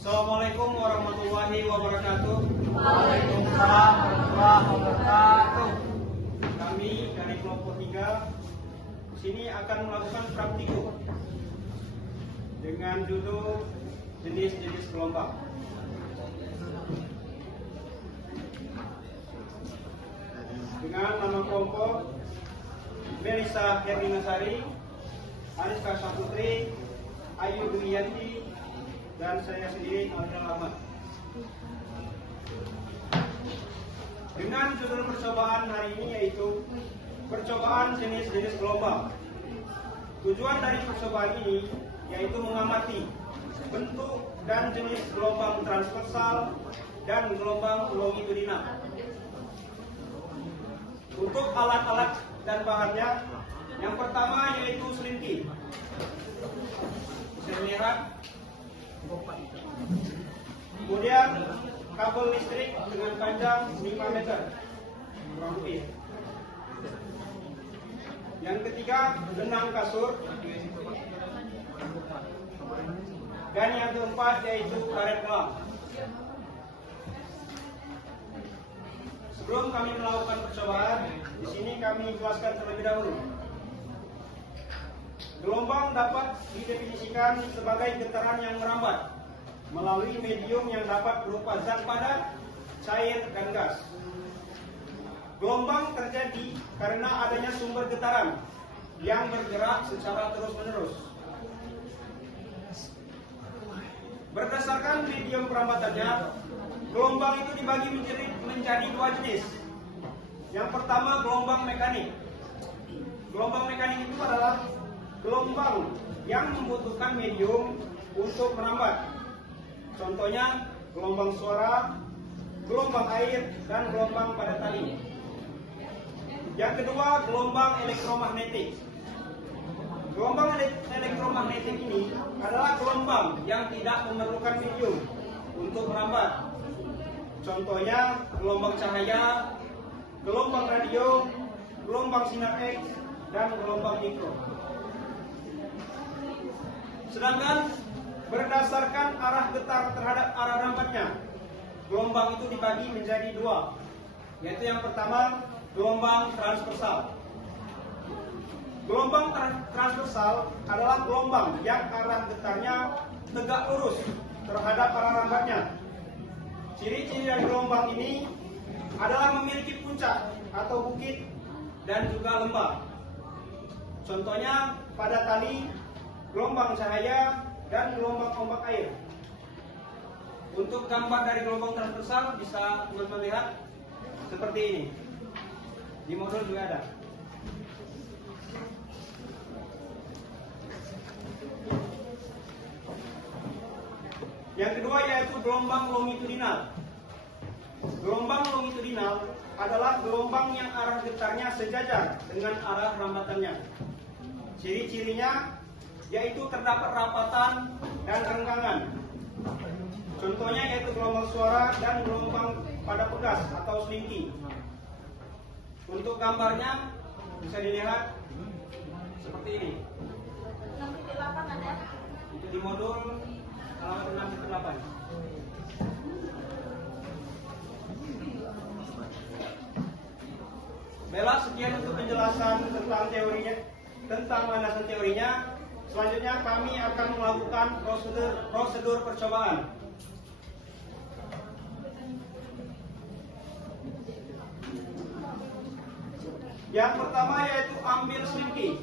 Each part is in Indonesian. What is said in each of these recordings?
Assalamualaikum warahmatullahi wabarakatuh. Waalaikumsalam warahmatullahi wabarakatuh. Kami dari kelompok 3 sini akan melakukan praktikum dengan judul jenis-jenis gelombang. Dengan nama kelompok Melisa Herminasari, Ariska Saputri, Ayu Duyanti, dan saya sendiri Abdul Ahmad. Dengan judul percobaan hari ini yaitu percobaan jenis-jenis gelombang. Tujuan dari percobaan ini yaitu mengamati bentuk dan jenis gelombang transversal dan gelombang longitudinal. Untuk alat-alat dan bahannya, yang pertama yaitu selinti. Bisa dilihat. Kemudian kabel listrik dengan panjang 5 meter kurang lebih. Yang ketiga, benang kasur. Dan yang keempat yaitu karet gelang. Sebelum kami melakukan percobaan, di sini kami jelaskan terlebih dahulu. Gelombang dapat didefinisikan sebagai getaran yang merambat melalui medium yang dapat berupa zat padat, cair, dan gas. Gelombang terjadi karena adanya sumber getaran yang bergerak secara terus-menerus. Berdasarkan medium perambatannya, gelombang itu dibagi menjadi dua jenis. Yang pertama, gelombang mekanik. Gelombang mekanik itu adalah gelombang yang membutuhkan medium untuk merambat. Contohnya gelombang suara, gelombang air, dan gelombang pada tali. Yang kedua, gelombang elektromagnetik. Gelombang elektromagnetik ini adalah gelombang yang tidak memerlukan medium untuk merambat. Contohnya gelombang cahaya, gelombang radio, gelombang sinar X, dan gelombang mikro. Sedangkan berdasarkan arah getar terhadap arah rambatnya, gelombang itu dibagi menjadi dua, yaitu yang pertama gelombang transversal. Gelombang transversal adalah gelombang yang arah getarnya tegak lurus terhadap arah rambatnya. Ciri-ciri dari gelombang ini adalah memiliki puncak atau bukit dan juga lembah. Contohnya pada tali, gelombang cahaya, dan gelombang ombak air. Untuk gambar dari gelombang transversal bisa teman-teman lihat seperti ini. Di modul juga ada. Yang kedua yaitu gelombang longitudinal. Gelombang longitudinal adalah gelombang yang arah getarnya sejajar dengan arah rambatannya. Ciri-cirinya yaitu terdapat rapatan dan renggangan. Contohnya yaitu gelombang suara dan gelombang pada pegas atau selinti. Untuk gambarnya bisa dilihat seperti ini. 6.8 ada? Itu di modul halaman 6.8. Baiklah, sekian untuk penjelasan tentang teorinya, tentang landasan teorinya. Selanjutnya kami akan melakukan prosedur percobaan. Yang pertama yaitu ambil selinti.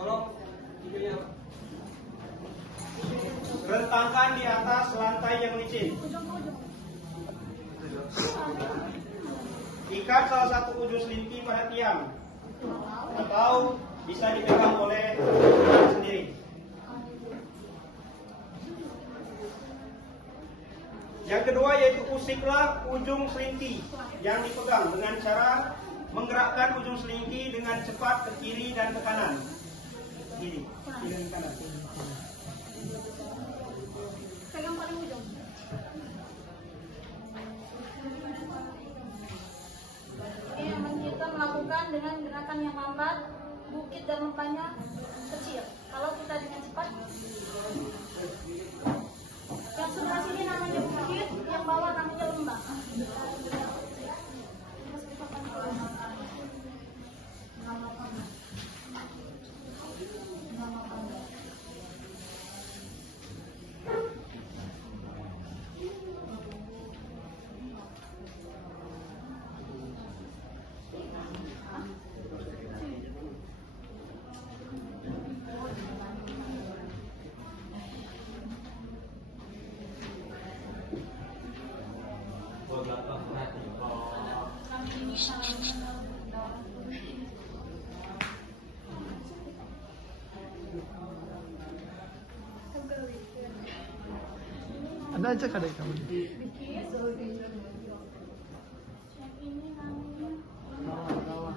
Tolong videonya. Rentangkan di atas lantai yang licin. Ikat salah satu ujung selinti pada tiang atau bisa dipegang oleh sendiri. Yang kedua yaitu usiklah ujung selinti yang dipegang dengan cara menggerakkan ujung selinti dengan cepat ke kiri dan ke kanan. Kiri dan kanan. Pegang paling ujung. Ini yang kita melakukan dengan gerakan yang lambat, bukit speed dan lempahnya kecil. Kalau kita dengan cepat, yang sebelah sini namanya bukit, yang bawah namanya lembah. Ada aja kadang kamu. Yang ini namanya Bawah.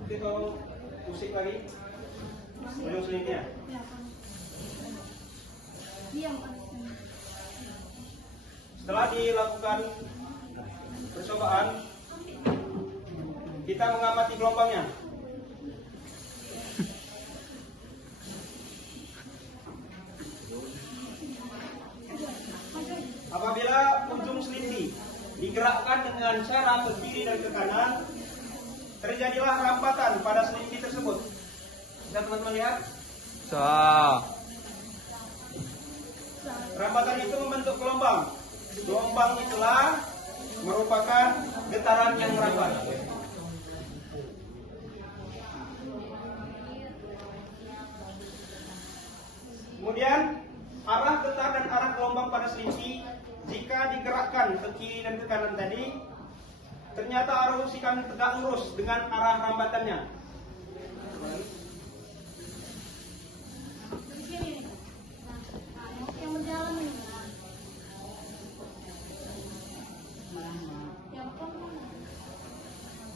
Nanti kalau pusing lagi, ujung selingnya. diam. Setelah dilakukan percobaan, kita mengamati gelombangnya. Apabila ujung selinti digerakkan dengan cara ke kiri dan ke kanan, terjadilah rambatan pada selinti tersebut. Bisa teman-teman lihat? Rambatan itu membentuk gelombang. Gelombang itulah merupakan getaran yang merambat. Kemudian arah getar dan arah gelombang pada selinti jika digerakkan ke kiri dan ke kanan tadi, ternyata arus ikan tegak lurus dengan arah rambatannya. Di sini nih. Nah, yang berjalan ini. Yang pelan.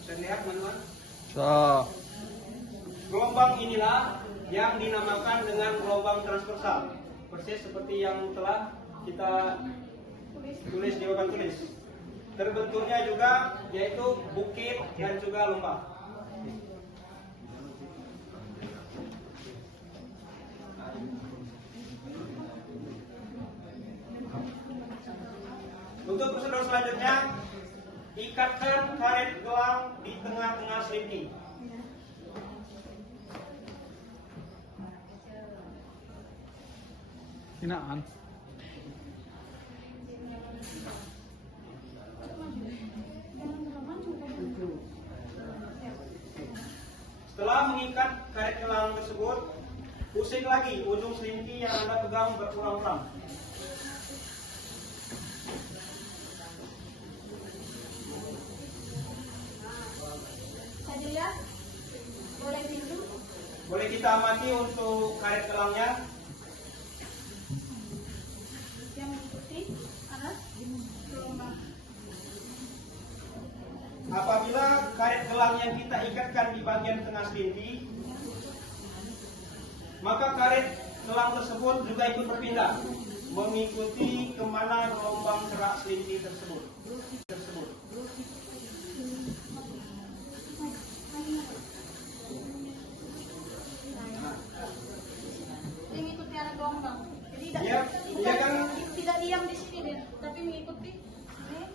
Bisa lihat teman-teman? Gelombang inilah yang dinamakan dengan gelombang transversal. Persis seperti yang telah kita tulis di papan tulis. Terbentuknya juga yaitu bukit dan juga lembah. Untuk prosedur selanjutnya, ikatkan karet gelang di tengah-tengah selinti. Hinaan. Setelah mengikat karet gelang tersebut, pusing lagi ujung selinti yang Anda pegang berulang-ulang. Bisa dilihat? Boleh pintu? Boleh kita amati untuk karet gelangnya. Yang mengikuti arah gelombang. Apabila karet gelang yang kita ikatkan di bagian tengah selinti, maka karet gelang tersebut juga ikut berpindah mengikuti kemana gelombang gerak selinti tersebut. Dia mengikuti arah gelombang. Jadi Iya, iya kan? tidak diam di sini dia, tapi mengikuti ini.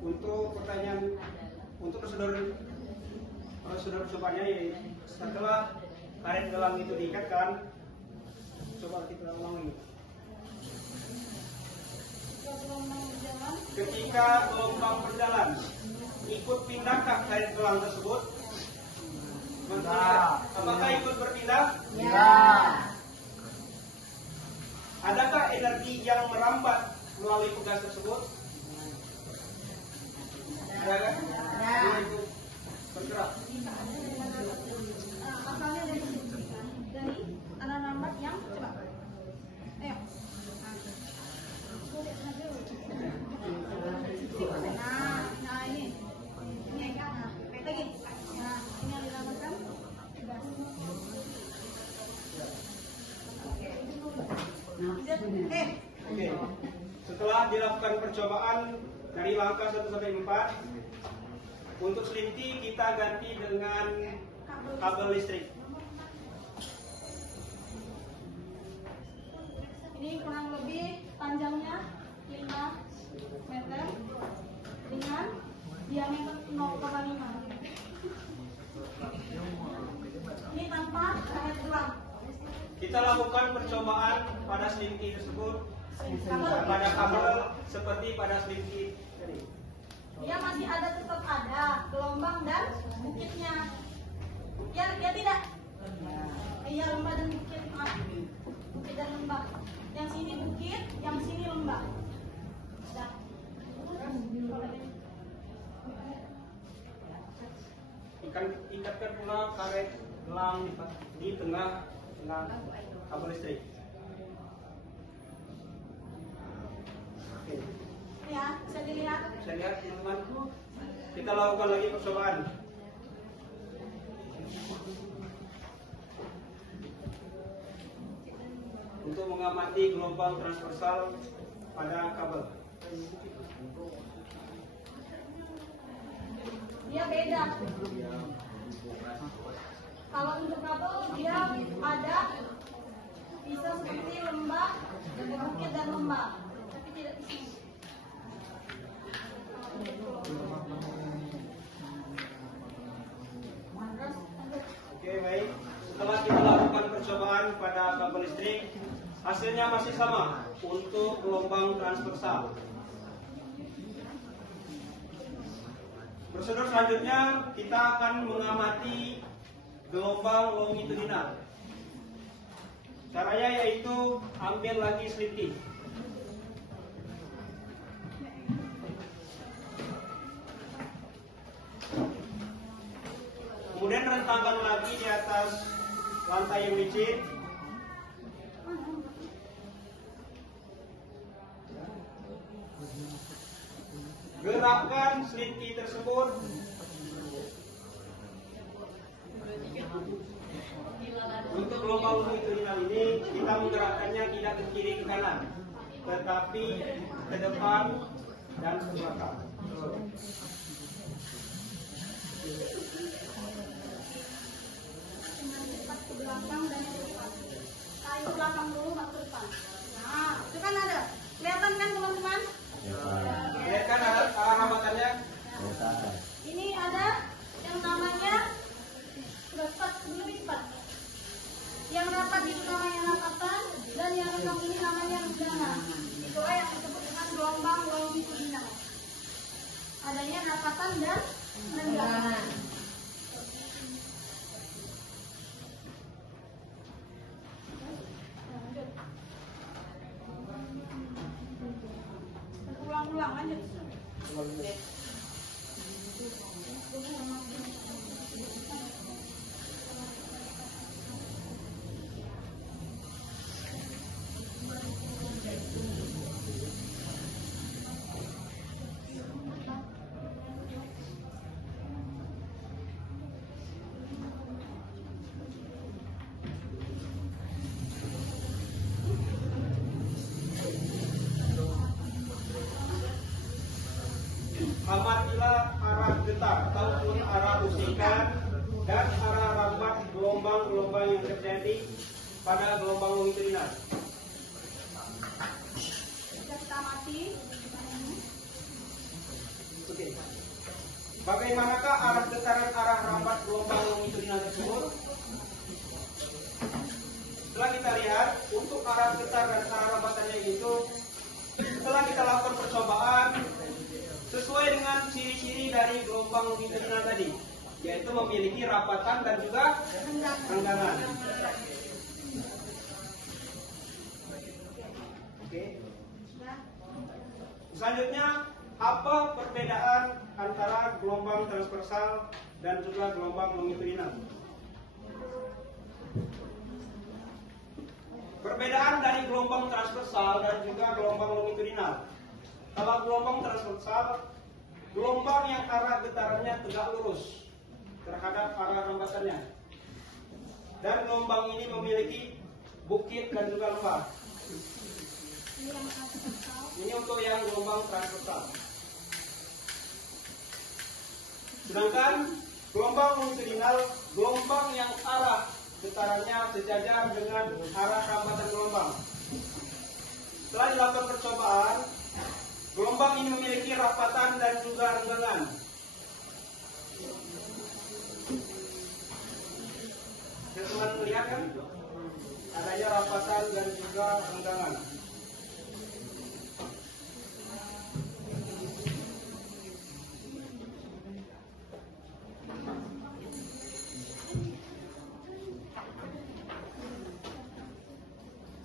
Untuk pertanyaan, untuk prosedur percobaannya ini, setelah karet gelang itu diikatkan, coba kita ulangi. Ketika gelombang berjalan, ikut pindahkah karet gelang tersebut? Apakah ikut berpindah? Ya. Adakah energi yang merambat melalui pegas tersebut? percobaan dari langkah 1 sampai 4. Untuk selinti kita ganti dengan kabel listrik. Ini kurang lebih panjangnya 5 meter dengan diameter 0,5. Ini tanpa karet gelang. Kita lakukan percobaan pada selinti tersebut pada kabel seperti pada selinti tadi. Dia masih tetap ada gelombang dan bukitnya. Ya tidak. Iya, lembah dan bukit. Maaf. Bukit dan lembah. Yang sini bukit, yang sini lembah. Sudah. Ikatkan pula karet gelang di tengah kabel listrik. Oke. Ya, bisa dilihat. Bisa lihat teman-teman. Kita lakukan lagi percobaan. Untuk mengamati gelombang transversal pada kabel. Dia beda. Kalau untuk kabel dia ada bisa seperti lembah, bukit dan lembah, tapi tidak di sini. Oke, baik. Setelah kita lakukan percobaan pada kabel listrik, hasilnya masih sama untuk gelombang transversal. Prosedur selanjutnya kita akan mengamati gelombang longitudinal. Caranya yaitu ambil lagi selinti. Kemudian rentangkan lagi di atas lantai yang licin. Gerakkan selinti tersebut untuk gelombang longitudinal ini kita menggerakkannya tidak ke kiri ke kanan, tetapi ke depan dan ke belakang. Ke belakang dan ke depan. Tarik ke belakang dulu, baru ke depan. Nah, itu kan ada. Kelihatan kan teman-teman? Lihat kan arah hambatannya. Ini ada yang namanya rapat, lebih cepat. Yang rapat itu namanya rapatan dan yang renggang ini namanya renggangan. Itulah yang disebut dengan gelombang longitudinal. Adanya rapatan dan renggangan. Ulang-ulang aja. Amatilah arah getar ataupun arah usikan dan arah rambat gelombang-gelombang yang terjadi pada gelombang longitudinal. Kita amati. Oke. Bagaimanakah arah getaran arah rambat gelombang longitudinal tersebut? Setelah kita lihat untuk arah getar dan arah rambatannya itu, setelah kita lakukan percobaan sesuai dengan ciri-ciri dari gelombang longitudinal tadi, yaitu memiliki rapatan dan juga renggangan. Oke. Selanjutnya, apa perbedaan antara gelombang transversal dan juga gelombang longitudinal? Perbedaan dari gelombang transversal dan juga gelombang longitudinal. Kalau gelombang transversal, gelombang yang arah getarannya tegak lurus terhadap arah rambatannya. Dan gelombang ini memiliki bukit dan juga lembah. Ini yang transversal. Ini untuk yang gelombang transversal. Sedangkan gelombang longitudinal, gelombang yang arah getarannya sejajar dengan arah hambatan gelombang. Setelah dilakukan percobaan, gelombang ini memiliki rapatan dan juga renggangan. Teman-teman melihat kan? Adanya rapatan dan juga renggangan.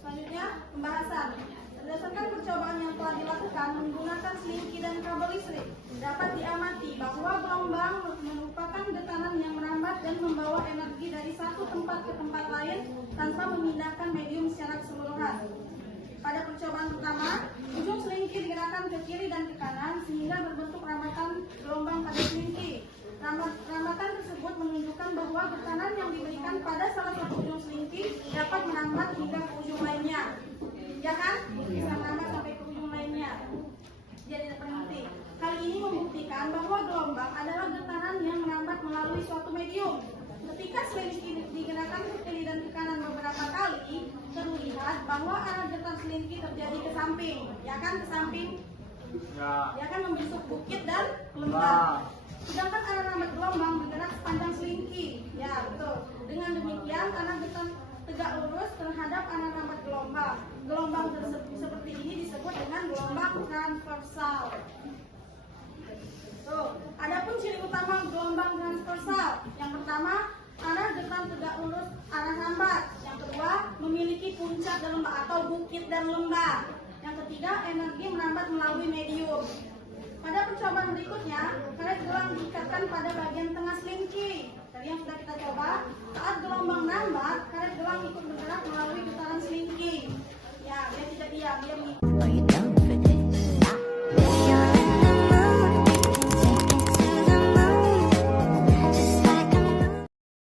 Selanjutnya, pembahasan. Berdasarkan percobaan yang telah dilakukan menggunakan selingki dan kabel listrik, dapat diamati bahwa gelombang merupakan getaran yang merambat dan membawa energi dari satu tempat ke tempat lain tanpa memindahkan medium secara keseluruhan. Pada percobaan pertama, ujung selingki digerakkan ke kiri dan ke kanan sehingga berbentuk rambatan gelombang pada selingki. Rambatan tersebut menunjukkan bahwa getaran yang diberikan pada salah satu ujung selingki dapat merambat hingga ke ujung lainnya. Ya kan? Bisa merambat sampai ke ujung lainnya. Jadi penting. Hal ini membuktikan bahwa gelombang adalah getaran yang merambat melalui suatu medium. Ketika selingki digerakkan ke kiri dan ke kanan beberapa kali, terlihat bahwa arah getar selingki terjadi ke samping. Ya kan, ke samping? Ya. Dia akan membentuk bukit dan lembah. Sedangkan arah rambat gelombang bergerak sepanjang selingki. Ya, betul. Dengan demikian, arah getar tegak lurus terhadap arah rambat gelombang. Gelombang seperti ini disebut dengan gelombang transversal. Adapun ciri utama gelombang transversal. Yang pertama, arah getar tegak lurus arah rambat. Yang kedua, memiliki puncak dan lembah atau bukit dan lembah. Yang ketiga, energi merambat melalui medium. Pada percobaan berikutnya, karet gelang diikatkan pada bagian tengah selingki. Tadi yang sudah kita coba, saat gelombang merambat, karet gelang ikut bergerak melalui getaran selingki. Ya, dia tidak diam, dia mengikuti.